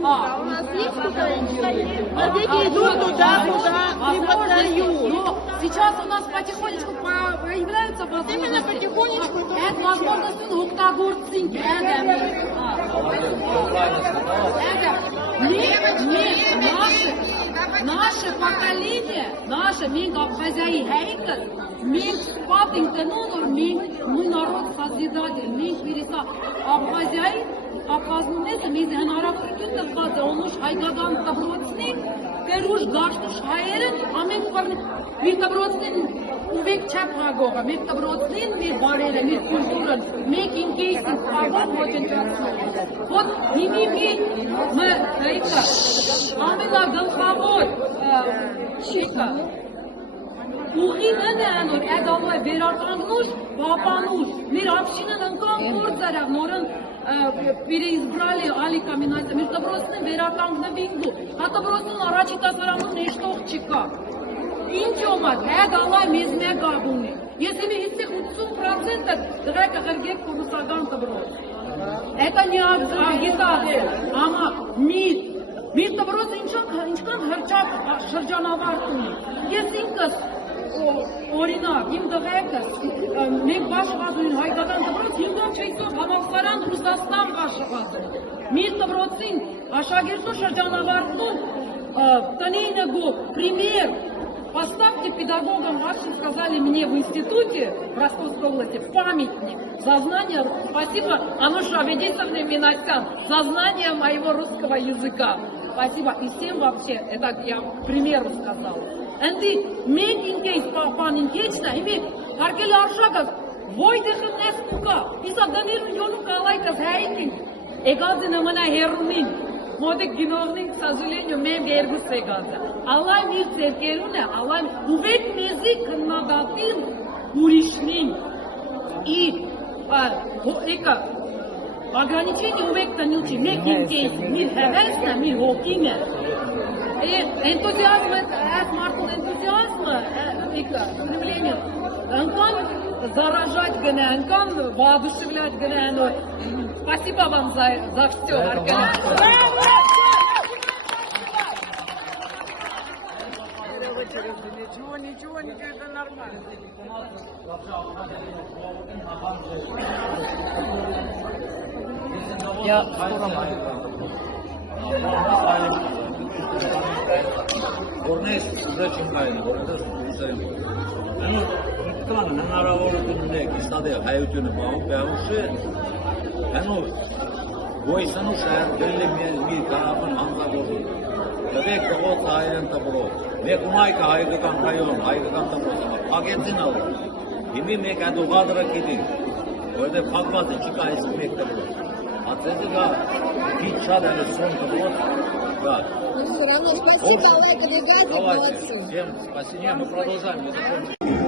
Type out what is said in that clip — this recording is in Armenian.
У нас есть куда дети идут туда, куда не поддают. Но сейчас у нас потихонечку появляются возможности. Именно потихонечку. Это возможность Уктагурцинки. Наше поколение, наше Абхазии Хейкер, мы народ созидатель, Абхазии, Абхազնունեսը մեզ հնարավորություն տված է օնուշ հայկական տբրոցնի, տերուշ գաշտուշ հայերը ամեն կորնի, մեր տբրոցնին ուվեք չապ հագողը, մեր տբրոցնին, մեր բարերը, մեր կուլտուրան, մեկ ինկեյսին հագող ոտնկացնող։ Ոտ հիմի մի հայկա, ամենա գլխավոր չիկա, ուղին են է անոր, էդալու է վերարկանգնուշ, պապանուշ, մեր ապշինն ընկան կորձարավ, նորն переизбрали Али Камենայցը, մեր տբրոցնին վերականգնվինգու, հա տբրոցնին առաջի տասարանուն նեշտող չկա։ Ինչ ոմատ, հետ ալայ մեզ մեկ ագուն է։ Ես իմի 50% դրակը ղրգեք կորուսական տբրոց։ Это не агитация, ама մեր տբրոցը ինչքան հրճակ շրջանավարտ ունի։ Ես ինքս օրինակ, իմ դղեկս, մենք բաշխված ունին հայկական տբրոց, 5-6 համալսարան Ռուսաստան բաշխված են։ Մեր տբրոցին աշակերտու շրջանավարտում տնեյնը գո, пример, поставьте педагогам вашим, сказали мне в институте в Ростовской области, памятник за знание, спасибо, Ануша Аведисовна Минасян, за знание моего русского языка. Спасибо. И всем вообще, это я к примеру сказала. Энди, мен инкейс папан инкейчна, ими аркел аршагас, войдехын эскука, иса Данил Йону Калайкас хайкин, эгадзина мана херунин, модек гиновнин, к сожалению, мем гергус эгадза. Аллай мир церкеруне, аллай увек мези кнагатин уришнин. И, эка, ограничение увек танючи, мек инкейс, мир хевесна, мир хокине. Энтузиазм, это Мартин энтузиазм, проявление. Анкан заражать гне, анкан воодушевлять гне. Спасибо вам за все, Аркадий. Ничего, это нормально. Я скоро Որնես ուզել չեմ կայնը, որնես ուզել եմ։ Կան հնարավորություններ իստադել հայությունը բաղուշը, հենով գոյսանու շայր դելի մի կարապն հանձավորում, դվեք տղոց հայերեն տբրոց, մեկ ունայկը հայկական հայկական տբրոց, պագեցին ալու, հիմի մեկ այդ ուղադրը կիտին, որդե պագված է չկա այս մեկ տբրոց, ացեզը գա գիտ շատ է լծոն տբրոց, գա։ Все равно спасибо, Олег, делегаты, молодцы. Всем спасибо, мы продолжаем.